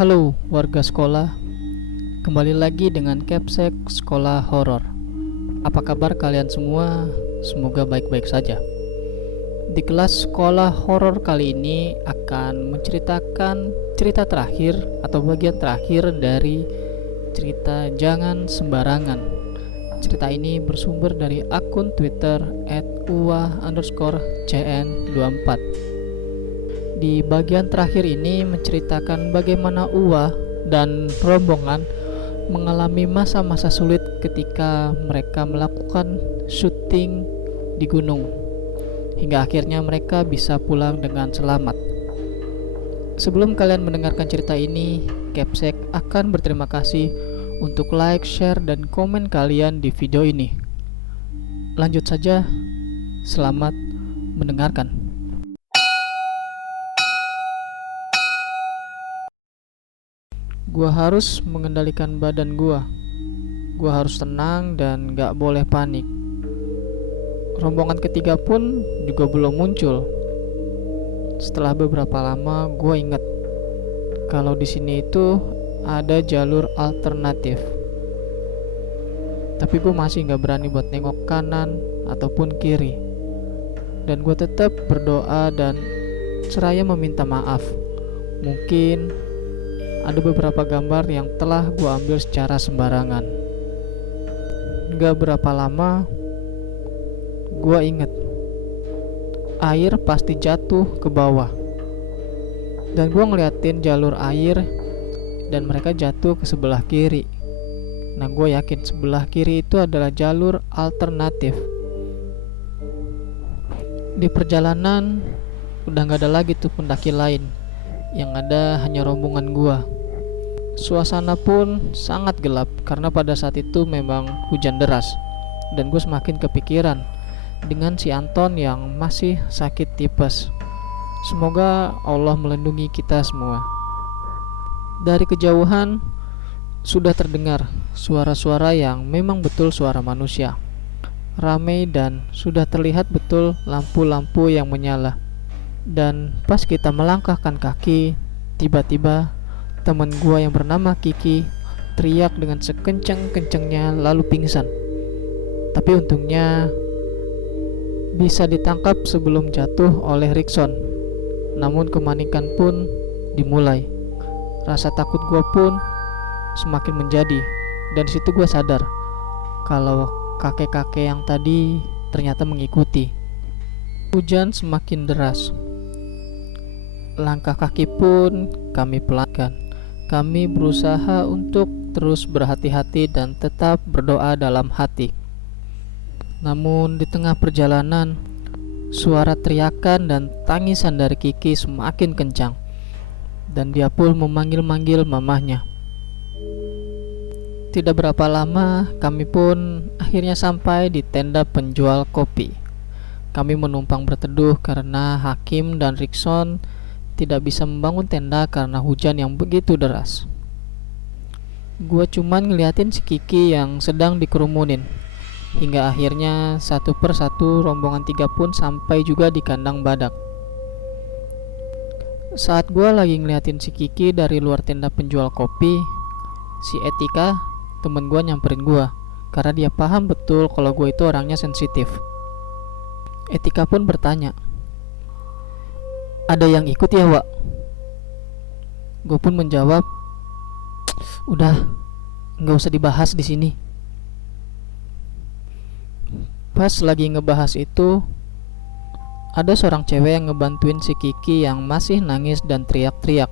Halo warga sekolah, kembali lagi dengan Capsek Sekolah Horor. Apa kabar kalian semua? Semoga baik-baik saja. Di kelas sekolah horor kali ini akan menceritakan cerita terakhir atau bagian terakhir dari cerita Jangan Sembarangan. Cerita ini bersumber dari akun Twitter @uwa_cn24. Di bagian terakhir ini menceritakan bagaimana Uwa dan rombongan mengalami masa-masa sulit ketika mereka melakukan syuting di gunung, hingga akhirnya mereka bisa pulang dengan selamat. Sebelum kalian mendengarkan cerita ini, Capsek akan berterima kasih untuk like, share, dan komen kalian di video ini. Lanjut saja, selamat mendengarkan. Gua harus mengendalikan badan gua. Gua harus tenang dan gak boleh panik. Rombongan ketiga pun juga belum muncul. Setelah beberapa lama, gua ingat kalau di sini itu ada jalur alternatif. Tapi gua masih gak berani buat nengok kanan ataupun kiri. Dan gua tetap berdoa dan seraya meminta maaf. Mungkin ada beberapa gambar yang telah gua ambil secara sembarangan. Gak berapa lama, gua inget air pasti jatuh ke bawah. Dan gua ngeliatin jalur air dan mereka jatuh ke sebelah kiri. Nah, gua yakin sebelah kiri itu adalah jalur alternatif. Di perjalanan udah gak ada lagi tuh pendaki lain. Yang ada hanya rombongan gua. Suasana pun sangat gelap karena pada saat itu memang hujan deras. Dan gue semakin kepikiran dengan si Anton yang masih sakit tipes. Semoga Allah melindungi kita semua. Dari kejauhan sudah terdengar suara-suara yang memang betul suara manusia. Ramai dan sudah terlihat betul lampu-lampu yang menyala. Dan pas kita melangkahkan kaki, tiba-tiba teman gua yang bernama Kiki teriak dengan sekencang-kencangnya lalu pingsan. Tapi untungnya bisa ditangkap sebelum jatuh oleh Rickson. Namun kemanikan pun dimulai. Rasa takut gua pun semakin menjadi. Dan disitu gua sadar kalau kakek-kakek yang tadi ternyata mengikuti. Hujan semakin deras. Langkah kaki pun kami pelankan. Kami berusaha untuk terus berhati-hati dan tetap berdoa dalam hati. Namun di tengah perjalanan, suara teriakan dan tangisan dari Kiki semakin kencang. Dan dia pun memanggil-manggil mamahnya. Tidak berapa lama, kami pun akhirnya sampai di tenda penjual kopi. Kami menumpang berteduh karena Hakim dan Rickson tidak bisa membangun tenda karena hujan yang begitu deras. Gua cuman ngeliatin si Kiki yang sedang dikerumunin. Hingga akhirnya satu persatu rombongan tiga pun sampai juga di kandang badak. Saat gua lagi ngeliatin si Kiki dari luar tenda penjual kopi, si Etika, temen gua, nyamperin gua karena dia paham betul kalau gua itu orangnya sensitif. Etika pun bertanya, "Ada yang ikut ya, Wak?" Gue pun menjawab, "Udah, nggak usah dibahas di sini." Pas lagi ngebahas itu, ada seorang cewek yang ngebantuin si Kiki yang masih nangis dan teriak-teriak.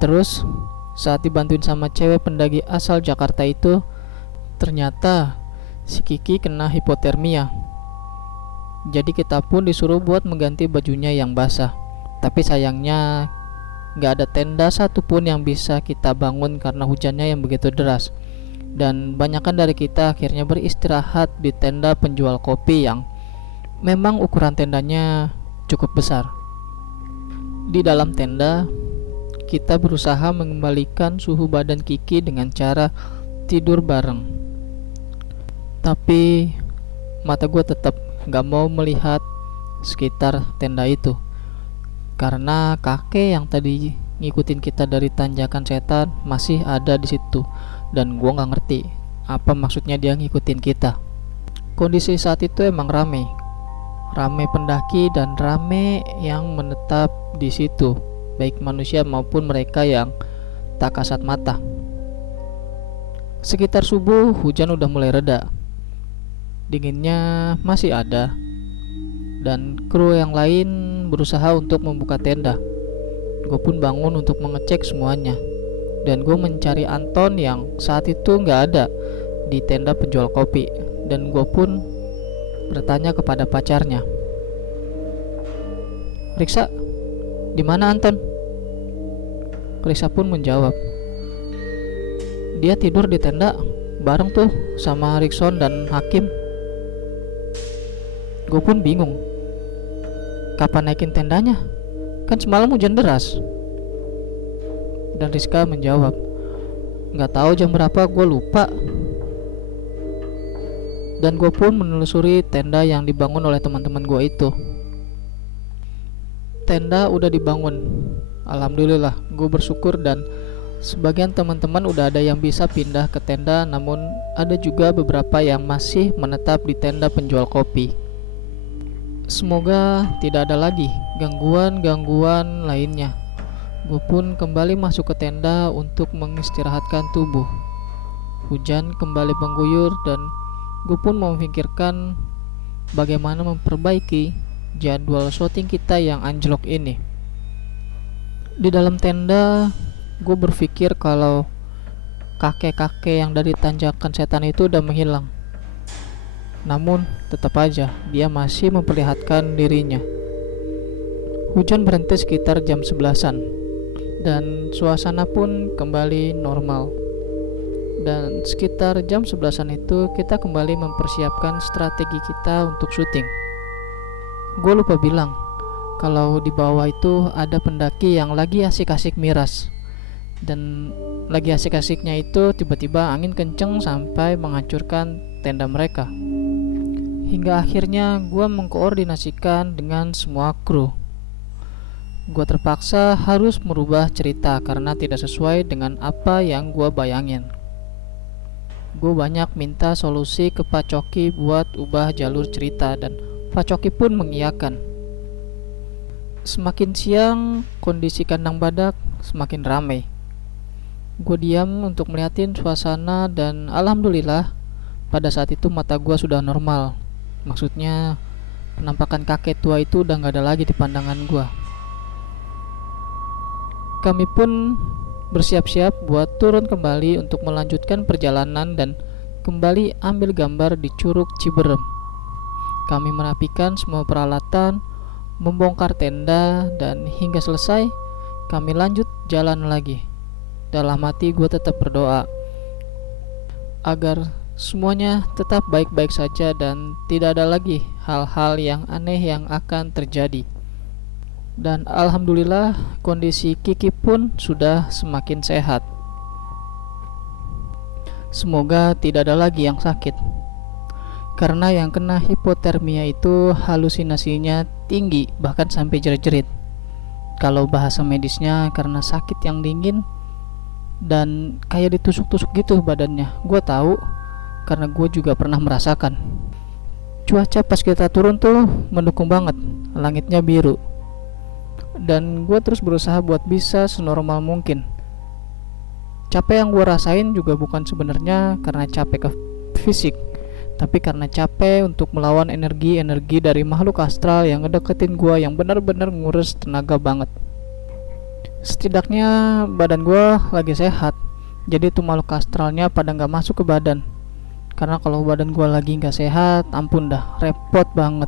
Terus saat dibantuin sama cewek pendaki asal Jakarta itu, ternyata si Kiki kena hipotermia. Jadi kita pun disuruh buat mengganti bajunya yang basah. Tapi sayangnya gak ada tenda satupun yang bisa kita bangun karena hujannya yang begitu deras. Dan banyakan dari kita akhirnya beristirahat di tenda penjual kopi yang memang ukuran tendanya cukup besar. Di dalam tenda, kita berusaha mengembalikan suhu badan Kiki dengan cara tidur bareng. Tapi mata gue tetap gak mau melihat sekitar tenda itu karena kakek yang tadi ngikutin kita dari tanjakan setan masih ada di situ, dan gua nggak ngerti apa maksudnya dia ngikutin kita. Kondisi saat itu emang rame pendaki dan rame yang menetap di situ, baik manusia maupun mereka yang tak kasat mata. Sekitar subuh hujan udah mulai reda, dinginnya masih ada, dan kru yang lain berusaha untuk membuka tenda. Gue pun bangun untuk mengecek semuanya, dan gue mencari Anton yang saat itu nggak ada di tenda penjual kopi. Dan gue pun bertanya kepada pacarnya, "Riksa, di mana Anton?" Riksa pun menjawab, "Dia tidur di tenda bareng tuh sama Rikson dan Hakim." Gue pun bingung, kapan naikin tendanya? Kan semalam hujan deras. Dan Rizka menjawab, "Nggak tahu jam berapa, gue lupa." Dan gue pun menelusuri tenda yang dibangun oleh teman-teman gue itu. Tenda udah dibangun, alhamdulillah. Gue bersyukur, dan sebagian teman-teman udah ada yang bisa pindah ke tenda, namun ada juga beberapa yang masih menetap di tenda penjual kopi. Semoga tidak ada lagi gangguan-gangguan lainnya. Gue pun kembali masuk ke tenda untuk mengistirahatkan tubuh. Hujan kembali mengguyur, dan gue pun memikirkan bagaimana memperbaiki jadwal syuting kita yang anjlok ini. Di dalam tenda, gue berpikir kalau kakek-kakek yang dari tanjakan setan itu udah menghilang. Namun tetap aja dia masih memperlihatkan dirinya. Hujan berhenti sekitar jam 11-an, dan suasana pun kembali normal. Dan sekitar jam 11-an itu kita kembali mempersiapkan strategi kita untuk syuting. Gue lupa bilang kalau di bawah itu ada pendaki yang lagi asik-asik miras. Dan lagi asik-asiknya itu tiba-tiba angin kenceng sampai menghancurkan tenda mereka. Hingga akhirnya gue mengkoordinasikan dengan semua kru. Gue terpaksa harus merubah cerita karena tidak sesuai dengan apa yang gue bayangin. Gue banyak minta solusi ke Pak Coki buat ubah jalur cerita, dan Pak Coki pun mengiyakan. Semakin siang, kondisi kandang badak semakin ramai. Gue diam untuk melihatin suasana, dan alhamdulillah pada saat itu mata gue sudah normal. Maksudnya penampakan kakek tua itu udah gak ada lagi di pandangan gue. Kami pun bersiap-siap buat turun kembali untuk melanjutkan perjalanan dan kembali ambil gambar di Curug Ciberem. Kami merapikan semua peralatan, membongkar tenda, dan hingga selesai kami lanjut jalan lagi. Dalam hati gue tetap berdoa agar semuanya tetap baik-baik saja dan tidak ada lagi hal-hal yang aneh yang akan terjadi. Dan alhamdulillah kondisi Kiki pun sudah semakin sehat. Semoga tidak ada lagi yang sakit, karena yang kena hipotermia itu halusinasinya tinggi, bahkan sampai jerit-jerit. Kalau bahasa medisnya karena sakit yang dingin dan kayak ditusuk-tusuk gitu badannya. Gue tahu karena gue juga pernah merasakan. Cuaca pas kita turun tuh mendukung banget, langitnya biru. Dan gue terus berusaha buat bisa senormal mungkin. Capek yang gue rasain juga bukan sebenarnya karena capek ke fisik, tapi karena capek untuk melawan energi-energi dari makhluk astral yang ngedeketin gue, yang benar-benar ngurus tenaga banget. Setidaknya badan gue lagi sehat, jadi tuh makhluk astralnya pada gak masuk ke badan. Karena kalau badan gue lagi gak sehat, ampun dah, repot banget.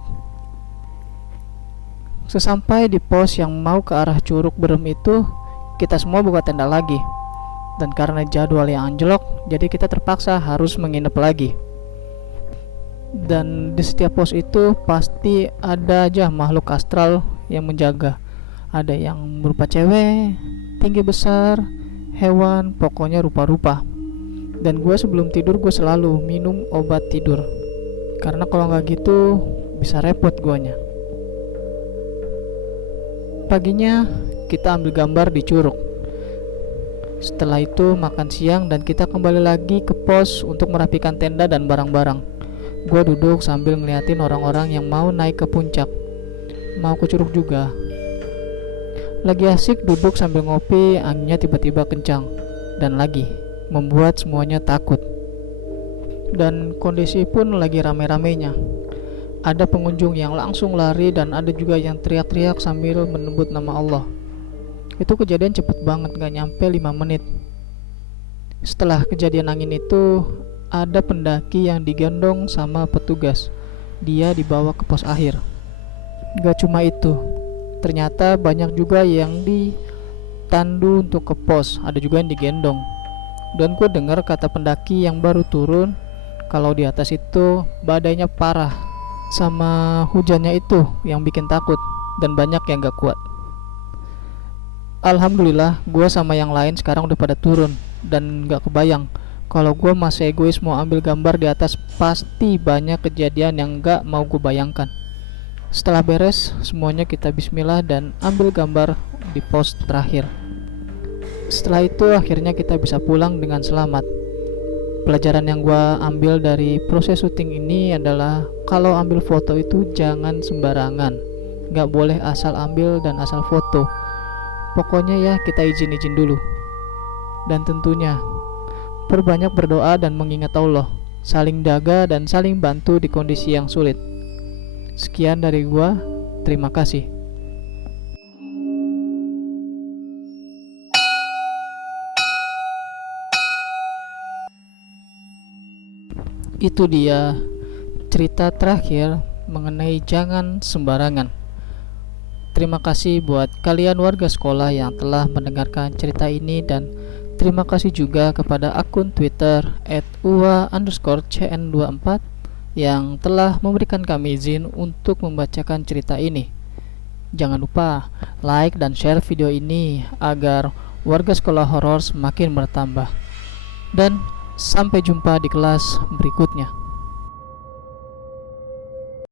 Sesampai di pos yang mau ke arah Curug Berem itu, kita semua buka tenda lagi. Dan karena jadwal yang anjlok, jadi kita terpaksa harus menginap lagi. Dan di setiap pos itu pasti ada aja makhluk astral yang menjaga. Ada yang berupa cewek, tinggi besar, hewan, pokoknya rupa-rupa. Dan gue sebelum tidur gue selalu minum obat tidur, karena kalau nggak gitu bisa repot guanya. Paginya kita ambil gambar di curug. Setelah itu makan siang dan kita kembali lagi ke pos untuk merapikan tenda dan barang-barang. Gue duduk sambil ngeliatin orang-orang yang mau naik ke puncak, mau ke curug juga. Lagi asik duduk sambil ngopi, anginnya tiba-tiba kencang dan lagi membuat semuanya takut. Dan kondisi pun lagi rame-ramenya. Ada pengunjung yang langsung lari dan ada juga yang teriak-teriak sambil menyebut nama Allah. Itu kejadian cepet banget, gak nyampe 5 menit. Setelah kejadian angin itu, ada pendaki yang digendong sama petugas. Dia dibawa ke pos akhir. Gak cuma itu, ternyata banyak juga yang ditandu untuk ke pos, ada juga yang digendong. Dan gue dengar kata pendaki yang baru turun, kalau di atas itu badainya parah, sama hujannya itu yang bikin takut, dan banyak yang gak kuat. Alhamdulillah, gue sama yang lain sekarang udah pada turun, dan gak kebayang kalau gue masih egois mau ambil gambar di atas, pasti banyak kejadian yang gak mau gue bayangkan. Setelah beres, semuanya kita bismillah dan ambil gambar di pos terakhir. Setelah itu akhirnya kita bisa pulang dengan selamat. Pelajaran yang gue ambil dari proses syuting ini adalah kalau ambil foto itu jangan sembarangan, gak boleh asal ambil dan asal foto. Pokoknya ya kita izin-izin dulu. Dan tentunya perbanyak berdoa dan mengingat Allah, saling jaga dan saling bantu di kondisi yang sulit. Sekian dari gua, terima kasih. Itu dia cerita terakhir mengenai jangan sembarangan. Terima kasih buat kalian warga sekolah yang telah mendengarkan cerita ini, dan terima kasih juga kepada akun Twitter @ua_cn24 yang telah memberikan kami izin untuk membacakan cerita ini. Jangan lupa like dan share video ini agar warga sekolah horor semakin bertambah. Dan sampai jumpa di kelas berikutnya.